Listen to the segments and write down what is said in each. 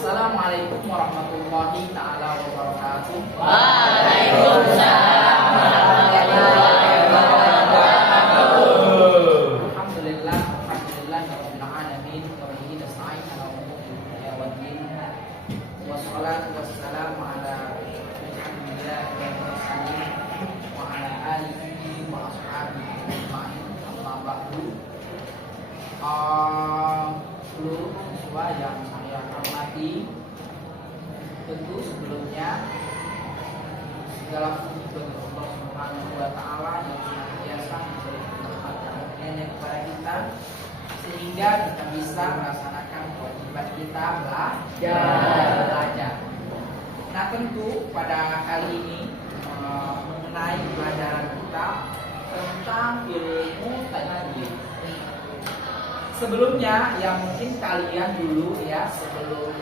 Assalamualaikum warahmatullahi taala wabarakatuh. Waalaikumsalam warahmatullahi wabarakatuh. Alhamdulillah, alhamdulillah rabbil alamin wa bihi nasta'in ala umuri dunya waddin. Wassalatu wassalamu ala asyrofil mursalin wa ala alihi wa ashabihi ajmain. Amma ba'du. Seluruh siswa yang saya hormati, tentu sebelumnya segala puji bagi Allah Subhanahu wa taala yang senantiasa memberikan rahmat-Nya kepada kita sehingga kita bisa melaksanakan kewajiban kita belajar. Nah, tentu pada kali ini mengenai pelajaran kita tentang ilmu tajwid. Sebelumnya yang mungkin kalian dulu ya sebelum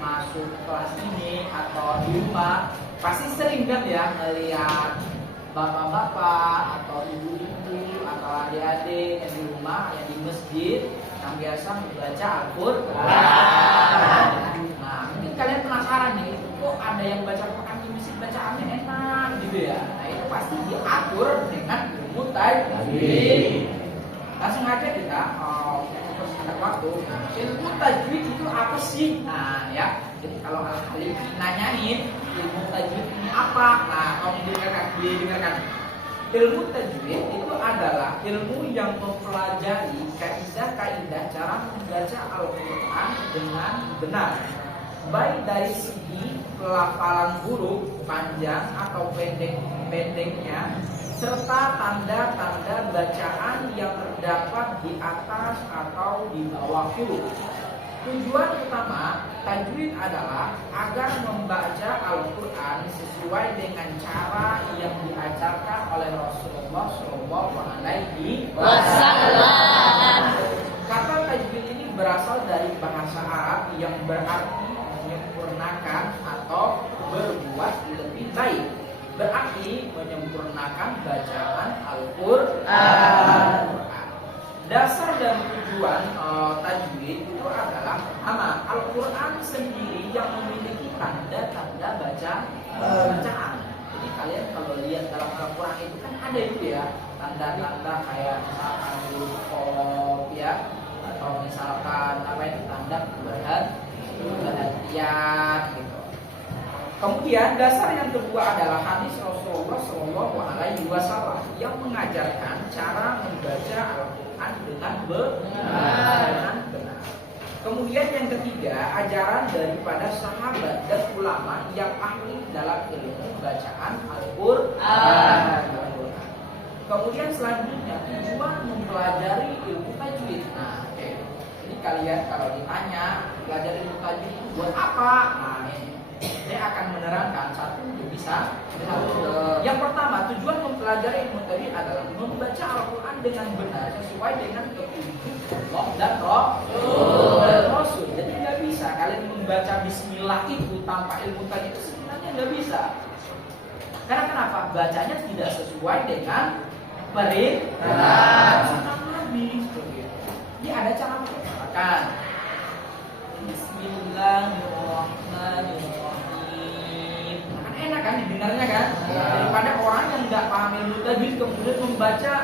masuk kelas ini atau di rumah pasti sering kan ya melihat bapak-bapak atau ibu-ibu atau adik-adik yang di rumah yang di masjid yang biasa membaca Al-Qur'an. Nah, mungkin kalian penasaran nih, kok ada yang baca Al-Qur'an di masjid bacaannya enak gitu ya. Nah, itu pasti diatur dengan ilmu tajwid. Langsung aja kita ada waktu. Nah, ilmu tajwid itu apa sih? Nah, ya. Jadi kalau Al-Halim nanyain ilmu tajwid ini apa? Nah, kalau didengarkan. Ilmu tajwid itu adalah ilmu yang mempelajari kaidah-kaidah cara membaca Al-Qur'an dengan benar. Baik dari segi pelafalan huruf panjang atau pendeknya, serta tanda-tanda bacaan yang terdapat di atas atau di bawah huruf. Tujuan utama tajwid adalah agar membaca Al-Qur'an sesuai dengan cara yang diajarkan oleh Rasulullah SAW. Kata tajwid ini berasal dari bahasa Arab yang berarti menyempurnakan atau berbuat lebih baik. Berarti menyempurnakan bacaan Al-Qur'an. Dasar dan tujuan tajwid itu adalah pertama, Al-Qur'an sendiri yang memiliki tanda-tanda bacaan. Jadi kalian kalau lihat dalam Al-Qur'an itu kan ada itu ya, tanda-tanda kayak misalkan huruf qaf ya, atau misalkan apa itu tanda perhatian gitu. Kemudian dasar yang kedua adalah hadis Rasulullah SAW yang mengajarkan cara membaca Al-Qur'an dengan benar. Kemudian yang ketiga, ajaran daripada sahabat dan ulama yang ahli dalam ilmu bacaan Al-Qur'an. Kemudian selanjutnya tujuan mempelajari ilmu tajwid. Nah, ini kalian kalau ditanya belajar ilmu tajwid itu buat apa? Nah, ini saya akan menerangkan satu bisa. Yang pertama, tujuan mempelajari ilmu tajwid adalah membaca Al-Qur'an dengan benar sesuai dengan petunjuk Allah dan Rasul. Jadi nggak bisa kalian membaca Bismillah itu tanpa ilmu tajwid itu sebenarnya nggak bisa. Karena kenapa? Bacanya tidak sesuai dengan perintah Nabi. Ini ada cara mengatakan Bismillahirrahmanirrahim. Kan enak kan didengarnya kan? Daripada orang yang nggak paham ilmu tajwid kemudian membaca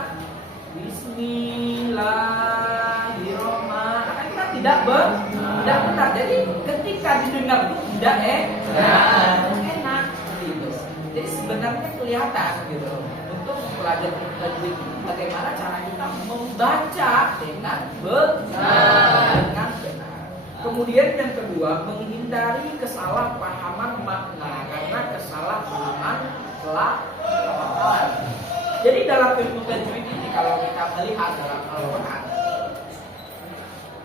Bismillahirrahmanirrahim. Kan kita tidak benar. Jadi ketika didengar itu tidak enak gitu. Jadi sebenarnya kelihatan gitu. Untuk mempelajari ilmu tajwid bagaimana cara kita membaca dengan benar. Kemudian yang kedua, menghindari kesalahpahaman makna karena kesalahpahaman pelafalan. Jadi dalam ilmu tajwid ini kalau kita melihat dalam Al-Qur'an,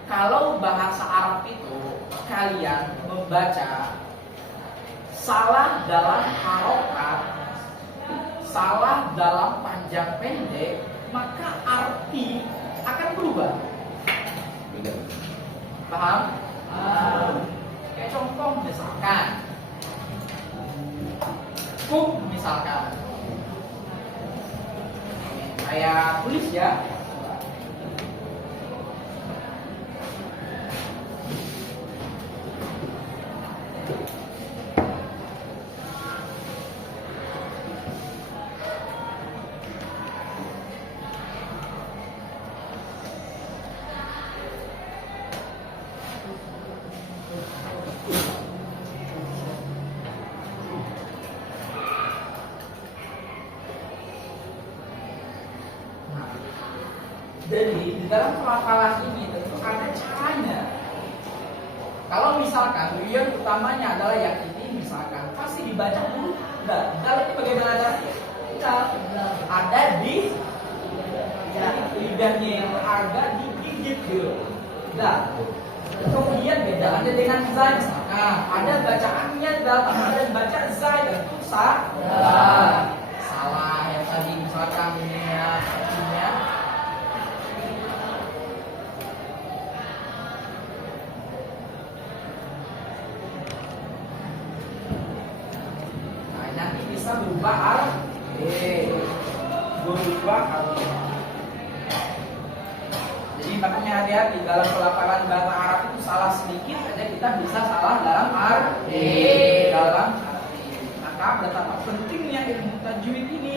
kalau bahasa Arab itu kalian membaca salah dalam harokat, salah dalam panjang pendek, maka arti akan berubah. Paham? Kayak contoh misalkan kum misalkan kayak tulis ya, Jadi di dalam pelafalan ini tentu ada caranya. Kalau misalkan tujuan utamanya adalah yang ini, misalkan pasti dibaca dulu. Nah, kalau ini bagaimana caranya? Ada di lidahnya yang agak digigit gitu. Nah, kemudian bedaannya dengan zai. Nah, ada bacaannya dalam, ada baca zai dan itu salah yang tadi misalkan ini ya artinya. Nah, nanti bisa berubah arah. Berubah arah. Jadi makanya hati-hati dalam pelafalan bahasa Arab itu salah sedikit aja kita bisa salah dalam arti. Maka betapa pentingnya ilmu tajwid ini.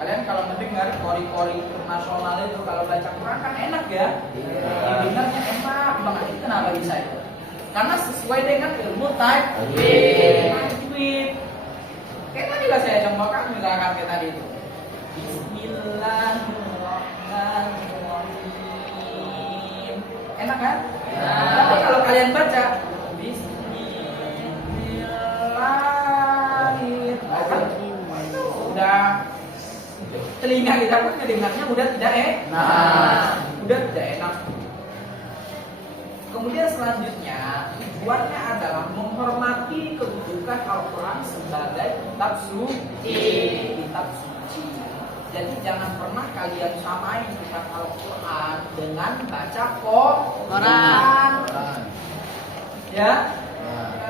Kalian kalau mendengar kori-kori internasional itu kalau baca Quran kan enak ya. Didengarnya enak banget. Itu kenapa bisa itu? Karena sesuai dengan ilmu tajwid. Kayak tadi lah saya contohkan misalkan kayak tadi itu. Bismillahirrahmanirrahim. Enak kan? Tapi kalau kalian baca Bismillahirrahmanirrahim, udah telinga kita pun mendengarnya udah tidak udah tidak enak. Kemudian selanjutnya tujuannya adalah menghormati kedudukan Al-Quran sebagai kitab suci. Jadi jangan pernah kalian samain kitab Al-Quran dengan baca Quran. Ya,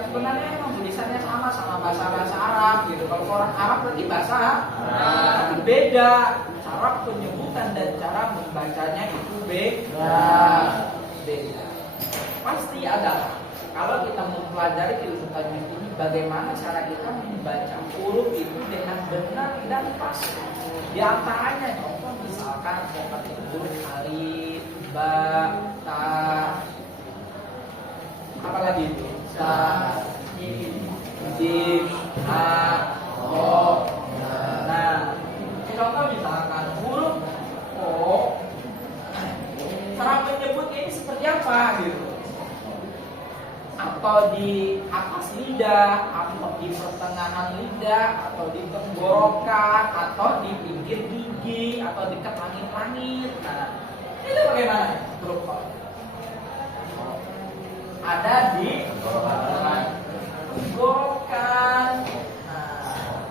sebenarnya emang tulisannya sama bahasa Arab gitu. Kalau Quran Arab berarti bahasa Arab. Tapi beda cara penyebutan dan cara membacanya itu beda. Pasti adalah kalau kita mempelajari ilmu tajwid ini, bagaimana cara kita membaca huruf itu dengan benar dan pas. Di antaranya contoh misalkan seperti huruf alif, ba, ta, apalagi itu, sa, jim, ha, ho. Nah, contoh misalkan huruf o, cara menyebutnya ini seperti apa gitu? Atau di atas lidah, atau di pertengahan lidah, atau di tenggorokan, atau di pinggir gigi, atau dekat langit-langit. Nah, itu bagaimana? Ada di tenggorokan. Nah,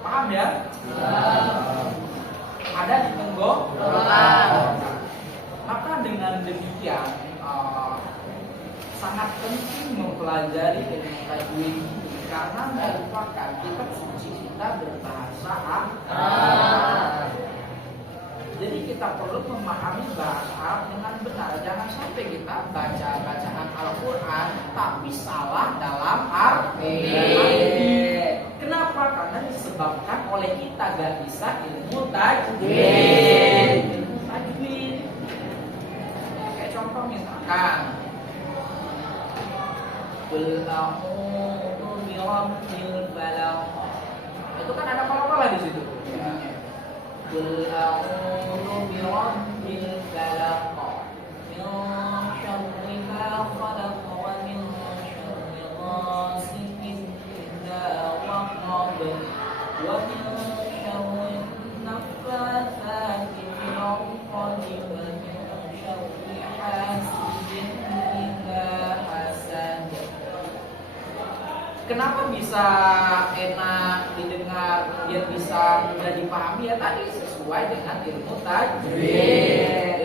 paham ya? Ada di tenggorokan. Maka dengan demikian sangat penting mempelajari ilmu tajwid ini karena merupakan kitab suci kita berbahasa Arab. Jadi kita perlu memahami bahasa Arab dengan benar. Jangan sampai kita baca bacaan Al-Quran tapi salah dalam arti. Kenapa? Karena disebabkan oleh kita gak bisa ilmu tajwid. Contoh misalkan Qul a'udzu birabbil falaq. Itu kan ada pola-pola di situ. Qul a'udzu birabbil falaq. Min syarri ma khalaq wa min syarri ghasiqin idza waqab wa min syarri naffatsati fil 'uqad wa min syarri Kenapa bisa enak didengar, kemudian bisa mudah dipahami? Ya tadi sesuai dengan ilmu tajwid.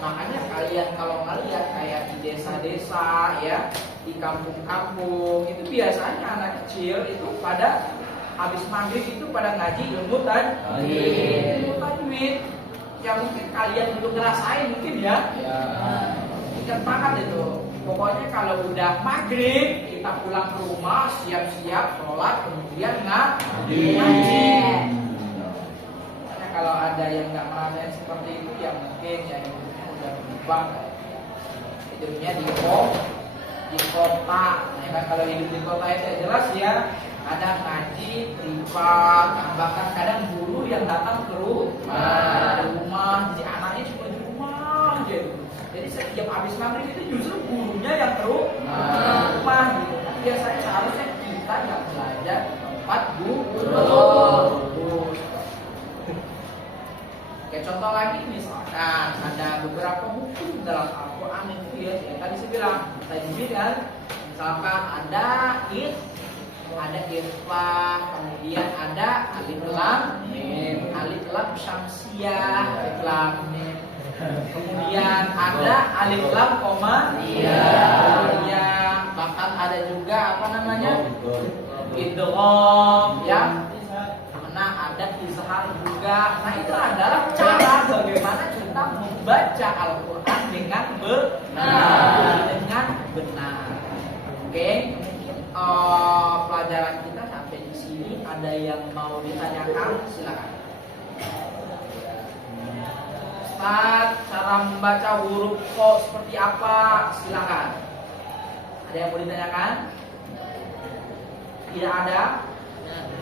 Makanya kalian kalau ngeliat kayak di desa-desa ya, di kampung-kampung itu biasanya anak kecil itu pada habis maghrib itu pada ngaji ilmu tajwid. Ya mungkin kalian belum ngerasain mungkin ya. Ingat banget itu. Pokoknya kalau udah maghrib kita pulang ke rumah siap-siap sholat kemudian ngaji. Karena kalau ada yang nggak merasakan seperti itu ya mungkin ya hidupnya udah berubah. Hidupnya di kota. Ya kan kalau hidup di kota itu jelas ya kadang ngaji, privat, bahkan kadang guru yang datang ke rumah, jadi anaknya cuma di rumah gitu. Jadi setiap habis maghrib itu justru gurunya yang ke rumah gitu. Biasanya seharusnya kita yang belajar di tempat guru. Kayak contoh lagi misalkan ada beberapa hukum dalam Al-Quran itu ya, yang tadi saya bilang tadi kan, misalkan ada iflah, kemudian ada alif lam mim, alif lam syamsiyah, alif lam mim. Kemudian ada alif lam koma ya, bahkan ada juga apa namanya idgham ya. Nah, ada izhar juga. Nah, itu adalah cara bagaimana kita membaca Al-Quran dengan benar. Oke, mungkin pelajaran kita sampai di sini. Ada yang mau ditanyakan? Silakan. Ustaz, cara membaca huruf ko seperti apa? Silakan. Ada yang mau ditanyakan? Tidak ada?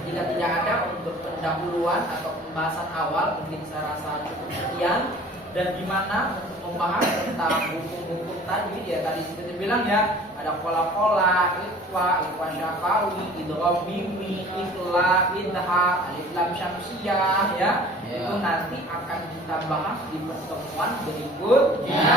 Jika tidak ada, untuk pendahuluan atau pembahasan awal mungkin saya rasa cukup sekian. Dan gimana untuk membahas tentang hukum-hukum tadi ya, tadi kita bilang ya, ada pola-pola ikhwa syafawi, idgham mimi, ikhla, idhar, alif lam syamsiyah ya. Itu nanti akan kita bahas di pertemuan berikutnya.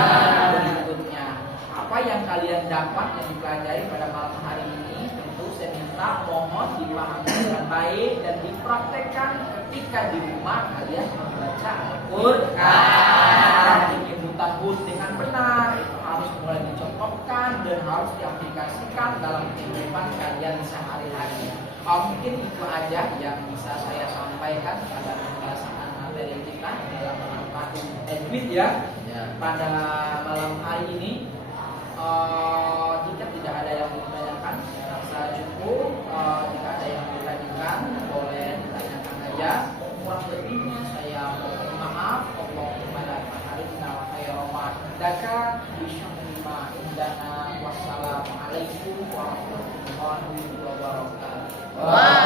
Apa yang kalian dapat yang dipelajari pada malam hari ini, tentu saya minta mohon dipahami dengan baik dan dipraktekkan ketika di rumah kalian membaca Al-Quran. Ingin mutahun dengan benar, itu harus mulai dicontohkan dan harus diaplikasikan dalam kehidupan kalian sehari-hari. Mungkin itu aja yang bisa saya sampaikan pada pembahasan materi kita dalam tahun Edwin ya pada malam hari ini. Jika tidak ada yang ditanyakan, saya rasa cukup. Jika ada yang ditanyakan, boleh ditanyakan aja. Kurang lebihnya saya mohon maaf. Allahumma la tahrimna wa khairan daka bisyamima indana. Wassalamualaikum warahmatullahi wabarakatuh.